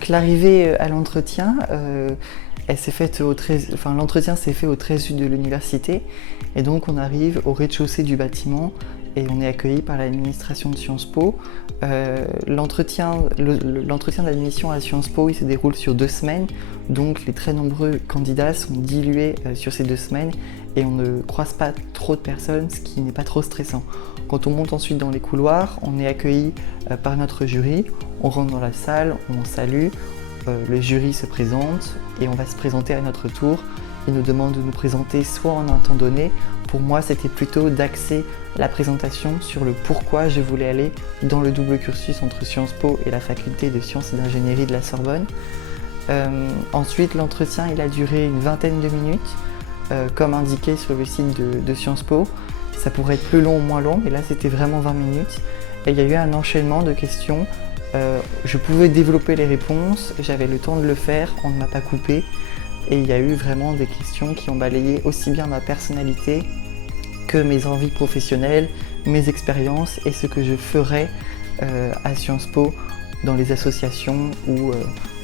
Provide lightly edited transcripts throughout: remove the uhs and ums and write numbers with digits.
Donc l'arrivée à l'entretien, l'entretien s'est fait au 13 sud de l'université et donc on arrive au rez-de-chaussée du bâtiment et on est accueilli par l'administration de Sciences Po. L'entretien d'admission à Sciences Po il se déroule sur 2 semaines, donc les très nombreux candidats sont dilués sur ces 2 semaines et on ne croise pas trop de personnes, ce qui n'est pas trop stressant. Quand on monte ensuite dans les couloirs, on est accueilli par notre jury, on rentre dans la salle, on salue, le jury se présente et on va se présenter à notre tour. Il nous demande de nous présenter soit en un temps donné. Pour moi, c'était plutôt d'axer la présentation sur le pourquoi je voulais aller dans le double cursus entre Sciences Po et la faculté de sciences et d'ingénierie de la Sorbonne. Ensuite, l'entretien il a duré une vingtaine de minutes, comme indiqué sur le site de Sciences Po. Ça pourrait être plus long ou moins long, mais là c'était vraiment 20 minutes. Et il y a eu un enchaînement de questions. Je pouvais développer les réponses, j'avais le temps de le faire, on ne m'a pas coupé. Et il y a eu vraiment des questions qui ont balayé aussi bien ma personnalité que mes envies professionnelles, mes expériences et ce que je ferais à Sciences Po dans les associations ou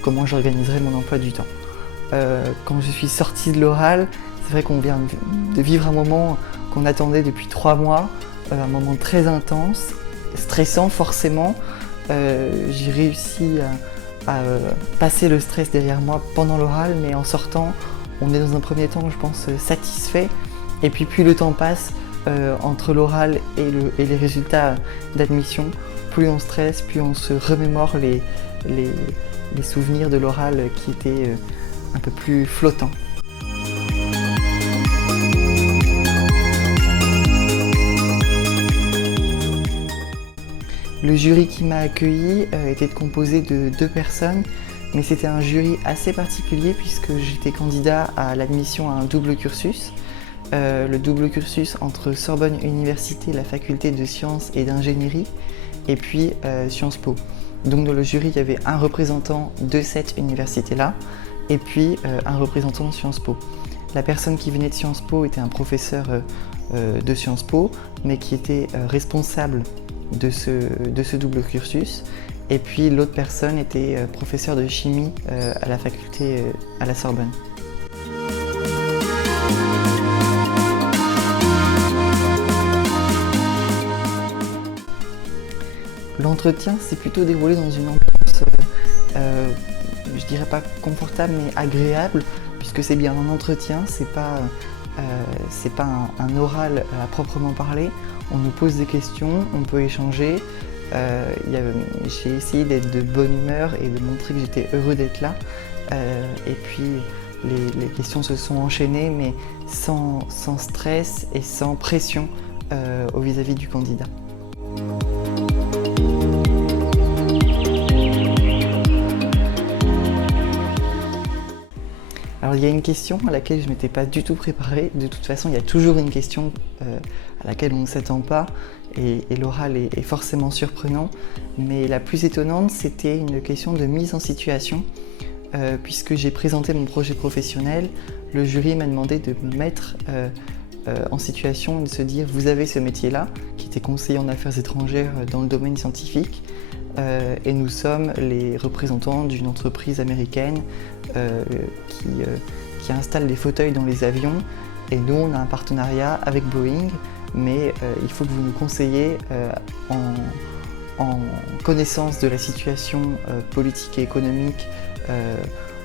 comment j'organiserais mon emploi du temps. Quand je suis sortie de l'oral, c'est vrai qu'on vient de vivre un moment qu'on attendait depuis 3 mois, un moment très intense, stressant forcément. J'ai réussi à passer le stress derrière moi pendant l'oral, mais en sortant, on est dans un premier temps, je pense, satisfait. Et puis plus le temps passe entre l'oral et les résultats d'admission, plus on stresse, plus on se remémore les souvenirs de l'oral qui étaient un peu plus flottants. Le jury qui m'a accueilli était composé de 2 personnes, mais c'était un jury assez particulier puisque j'étais candidat à l'admission à un double cursus. Le double cursus entre Sorbonne Université, la faculté de sciences et d'ingénierie, et puis Sciences Po. Donc dans le jury, il y avait un représentant de cette université-là, et puis un représentant de Sciences Po. La personne qui venait de Sciences Po était un professeur de Sciences Po, mais qui était responsable de ce double cursus. Et puis l'autre personne était professeur de chimie à la faculté à la Sorbonne. L'entretien s'est plutôt déroulé dans une ambiance, je dirais pas confortable, mais agréable, puisque c'est bien un entretien, c'est pas un oral à proprement parler. On nous pose des questions, on peut échanger. J'ai essayé d'être de bonne humeur et de montrer que j'étais heureux d'être là. Et puis les questions se sont enchaînées, mais sans stress et sans pression vis-à-vis du candidat. Alors il y a une question à laquelle je ne m'étais pas du tout préparée. De toute façon, il y a toujours une question à laquelle on ne s'attend pas et l'oral est forcément surprenant. Mais la plus étonnante, c'était une question de mise en situation. Puisque j'ai présenté mon projet professionnel, le jury m'a demandé de me mettre en situation de se dire « vous avez ce métier-là », qui était conseiller en affaires étrangères dans le domaine scientifique. Et nous sommes les représentants d'une entreprise américaine qui installe des fauteuils dans les avions. Et nous, on a un partenariat avec Boeing, mais il faut que vous nous conseillez en connaissance de la situation politique et économique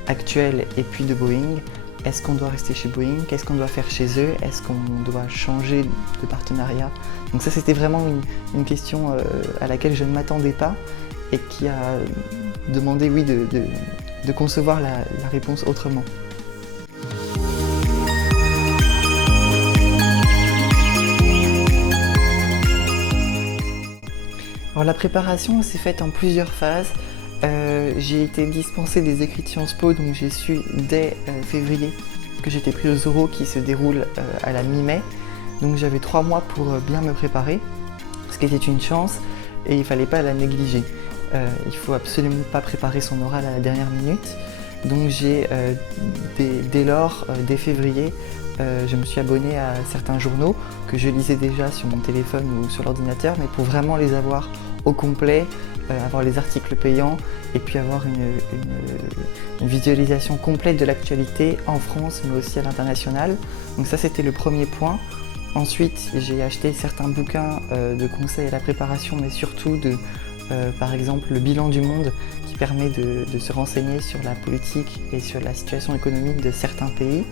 actuelle et puis de Boeing. Est-ce qu'on doit rester chez Boeing? Qu'est-ce qu'on doit faire chez eux? Est-ce qu'on doit changer de partenariat? Donc ça, c'était vraiment une question à laquelle je ne m'attendais pas et qui a demandé, oui, de concevoir la réponse autrement. Alors la préparation s'est faite en plusieurs phases. J'ai été dispensée des écrits de Sciences Po, donc j'ai su dès février que j'étais pris aux oraux qui se déroulent à la mi-mai. Donc j'avais 3 mois pour bien me préparer, ce qui était une chance et il ne fallait pas la négliger. Il ne faut absolument pas préparer son oral à la dernière minute. Donc j'ai, dès lors, dès février, je me suis abonné à certains journaux que je lisais déjà sur mon téléphone ou sur l'ordinateur, mais pour vraiment les avoir au complet, avoir les articles payants et puis avoir une visualisation complète de l'actualité en France mais aussi à l'international. Donc ça c'était le premier point. Ensuite j'ai acheté certains bouquins de conseils à la préparation mais surtout par exemple le bilan du monde qui permet de se renseigner sur la politique et sur la situation économique de certains pays.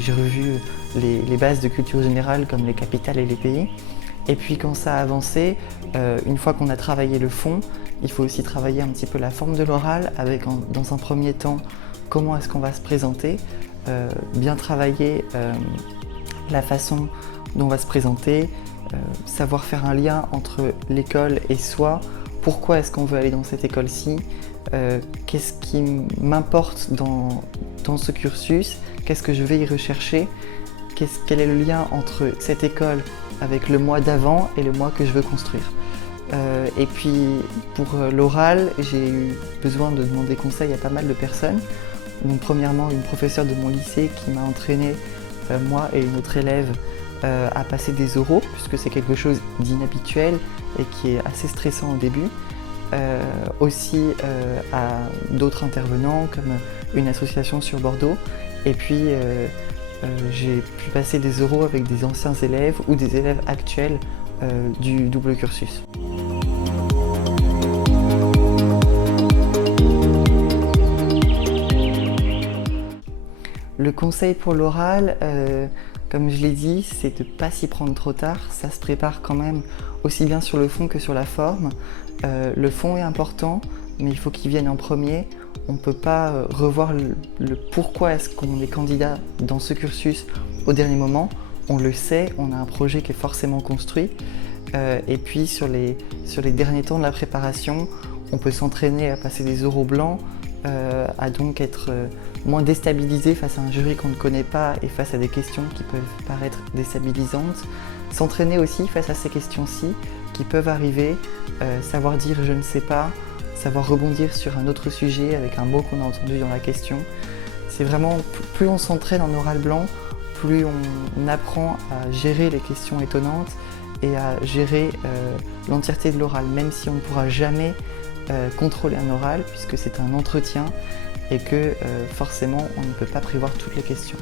J'ai revu les bases de culture générale comme les capitales et les pays. Et puis quand ça a avancé, une fois qu'on a travaillé le fond, il faut aussi travailler un petit peu la forme de l'oral avec dans un premier temps comment est-ce qu'on va se présenter, bien travailler la façon dont on va se présenter, savoir faire un lien entre l'école et soi, pourquoi est-ce qu'on veut aller dans cette école-ci, qu'est-ce qui m'importe dans ce cursus, qu'est-ce que je vais y rechercher, quel est le lien entre cette école avec le mois d'avant et le mois que je veux construire. Et puis pour l'oral, j'ai eu besoin de demander conseil à pas mal de personnes. Donc premièrement, une professeure de mon lycée qui m'a entraîné, moi et une autre élève, à passer des oraux, puisque c'est quelque chose d'inhabituel et qui est assez stressant au début. Aussi à d'autres intervenants comme une association sur Bordeaux. Et puis j'ai pu passer des oraux avec des anciens élèves ou des élèves actuels du double cursus. Le conseil pour l'oral, comme je l'ai dit, c'est de ne pas s'y prendre trop tard. Ça se prépare quand même aussi bien sur le fond que sur la forme. Le fond est important, mais il faut qu'il vienne en premier. On ne peut pas revoir le pourquoi est-ce qu'on est candidat dans ce cursus au dernier moment. On le sait, on a un projet qui est forcément construit. Et puis sur les derniers temps de la préparation, on peut s'entraîner à passer des oraux blancs, à donc être moins déstabilisé face à un jury qu'on ne connaît pas et face à des questions qui peuvent paraître déstabilisantes. S'entraîner aussi face à ces questions-ci qui peuvent arriver, savoir dire je ne sais pas, savoir rebondir sur un autre sujet avec un mot qu'on a entendu dans la question. C'est vraiment, plus on s'entraîne en oral blanc, plus on apprend à gérer les questions étonnantes et à gérer l'entièreté de l'oral, même si on ne pourra jamais contrôler un oral puisque c'est un entretien et que forcément on ne peut pas prévoir toutes les questions.